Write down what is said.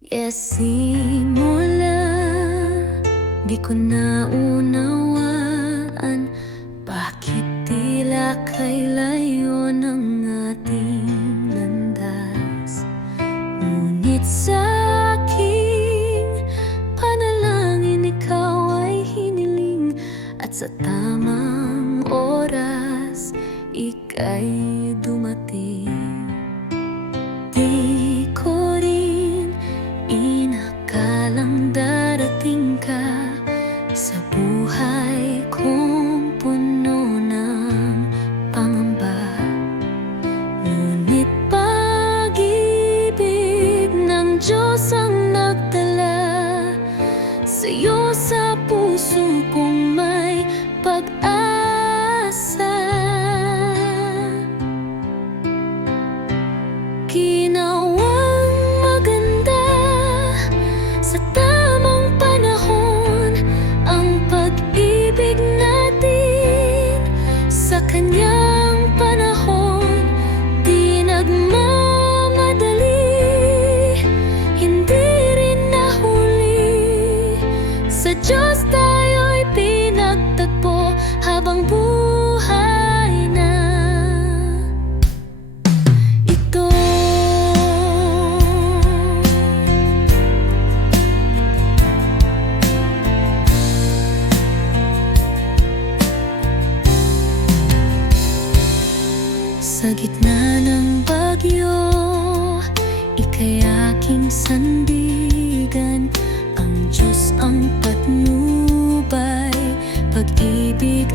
Simula di ko naunawaan bakit tila kay layo ng ating landas. Ngunit sa aking panalangin ikaw ay hiniling, at sa tamang oras ika'y dumating. Di ko rin inakalang darating ka sa buhay kong puno ng pangamba. Ngunit pag-ibig ng Diyos ang nagdala sa'yo, sa puso kong may pag-asa. Ginawang maganda sa tamang panahon ang pag-ibig natin. Sa kanyang panahon di nagmamadali, hindi rin nahuli. Sa Diyos tayo'y pinagtagpo habang buhay na ito. Sa gitna ng bagyo, ika'y aking sandigan. Ang Diyos ang patnubay, pag-ibig